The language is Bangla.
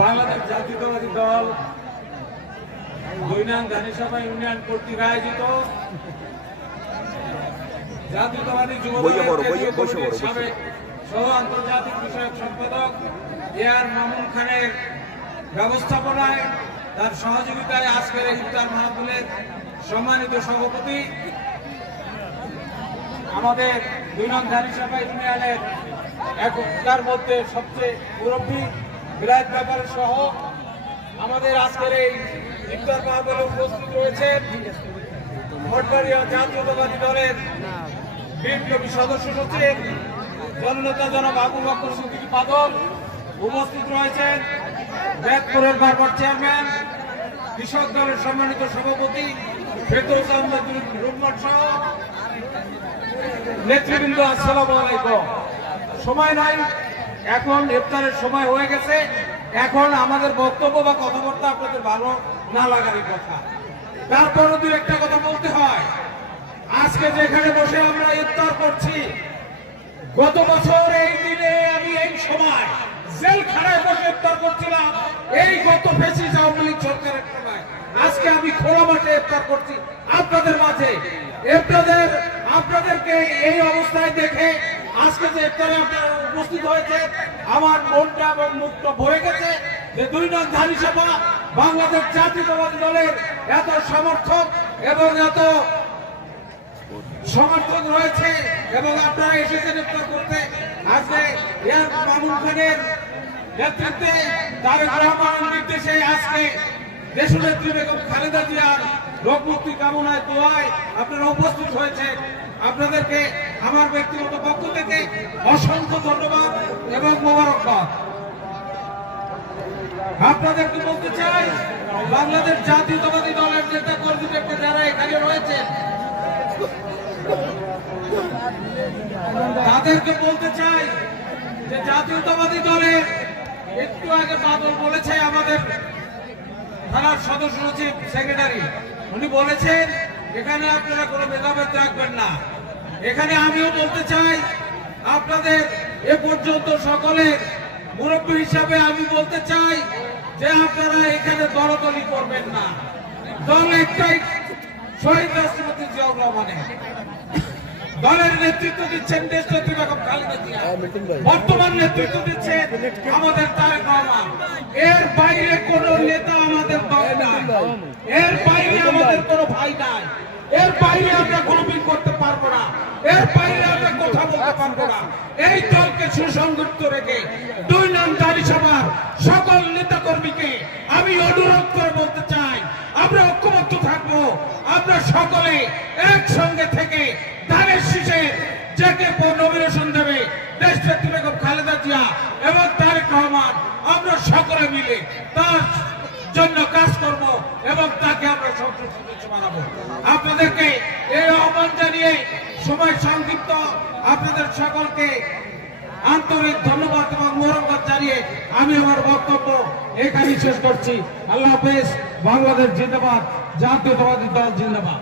বাংলাদেশ জাতীয়তাবাদী দল দৈনাং ধানিসভা ইউনিয়ন কর্তৃক আয়োজিত জাতীয়তাবাদী যুব দলের সাবেক সহ আন্তর্জাতিক বিষয়ক সম্পাদক এআর মামুন খানের ব্যবস্থাপনায় তার সহযোগিতায় আজকের ইফতার মাহফিলের সম্মানিত সভাপতি আমাদের দৈনাং ধানিসভা ইউনিয়নের এখনকার মধ্যে সবচেয়ে মুরব্বী বিরাট ব্যাপার সহ আমাদের আজকের এই ইফতার মাহফিলে উপস্থিত রয়েছেন ভট্টারিয়া জাতীয়তাবাদী দলের বিপ্লবী সদস্য সচিব জননেতা জনাব আবু বকর সিদ্দিকী বাদল, উপস্থিত রয়েছেন ব্যাকপুরের বারবার চেয়ারম্যান কৃষক দলের সম্মানিত সভাপতি ফেরদৌস আহমেদ রুম্মান সহ নেতৃবৃন্দ। আসসালামু আলাইকুম। সময় নাই, এখন ইফতারের সময় হয়ে গেছে। এখন আমাদের বক্তব্য বা কথাবার্তা আপনাদের ভালো না লাগারই কথা, তারপরও দু একটা কথা বলতে হয়। আজকে যেখানে বসে আমরা ইফতার করছি, গত বছর এই দিনে আমি এই সময় জেলখানায় বসে ইফতার করছিলাম, এই গত ফ্যাসিস্ট আওয়ামী লীগ সরকারের সময়। আজকে আমি খোলা মাঠে ইফতার করছি আপনাদের মাঝে। আপনাদেরকে এই অবস্থায় দেখে আজকে যে ইফতারে আপনারা উপস্থিত হয়েছে, আমার মনটা এবং মুখটা ভরে গেছে যে দৈনাং ধানিসভা বাংলাদেশ জাতীয়তাবাদী দলের এত সমর্থক এবং এত সমর্থন রয়েছে এবং আপনারা এসেছেন ইফতার করতে। আজকে এআর মামুন খানের নেতৃত্বে তারেক রহমানের নির্দেশে আজকে দেশনেত্রী বেগম খালেদা জিয়ার রোগ মুক্তি কামনায় দোয়ায় আপনারা উপস্থিত হয়েছেন। আপনাদেরকে আমার ব্যক্তিগত পক্ষ থেকে অসংখ্য ধন্যবাদ এবং মোবারকবাদ। আপনাদেরকে বলতে চাই, বাংলাদেশ জাতীয়তাবাদী দলের নেতা কর্মীদেরকে যারা এখানে রয়েছেন তাদেরকে বলতে চাই যে জাতীয়তাবাদী দলের একটু আগে বাদল বলেছে, আমাদের থানার সদস্য সচিব সেক্রেটারি উনি বলেছেন এখানে আপনারা কোনো ভেদাভেদ রাখবেন না। এখানে আমিও বলতে চাই, আপনাদের এ পর্যন্ত সকলের মুরব্বী হিসাবে আমি বলতে চাই যে আপনারা এখানে দলদলি করবেন না। দল একটাই, শহীদ রাষ্ট্রপতি জিয়াউর রহমানের। দলের নেতৃত্ব দিচ্ছেন দেশনেত্রী বেগম খালেদা জিয়া, বর্তমান নেতৃত্ব দিচ্ছেন আমাদের তারেক রহমান। এর বাইরে কোন নেতা আমাদের দল নাই, এর বাইরে আমাদের কোনো ভাই নাই, এর বাইরে আমরা গ্রুপিং করতে পারবো না, এর বাইরে আমরা কথা বলতে পারবো না। এই দলকে সুসংগঠিত রেখে দৈনাং ধানিসভার সকল নেতা কর্মীকে আমি অনুরোধ করে বলতে চাই, আমরা ঐক্যবদ্ধ থাকবো। আমরা সকলে একসঙ্গে থেকে ধানের শীষে যাকে নমিনেশন দেবে দেশনেত্রী বেগম খালেদা জিয়া এবং তারেক রহমান, আমরা সকলে মিলে তার জন্য কাজ করব এবং তাকে আমরা সংসদ সদস্য বানাবো। আপনাদেরকে এই আহ্বান জানিয়ে সময় সংক্ষিপ্ত, আপনাদের সকলকে আন্তরিক ধন্যবাদ এবং মোবারকবাদ জানিয়ে আমি আমার বক্তব্য এখানেই শেষ করছি। আল্লাহ হাফেজ। বাংলাদেশ জিন্দাবাদ, জাতীয়তাবাদী দল জিন্দাবাদ।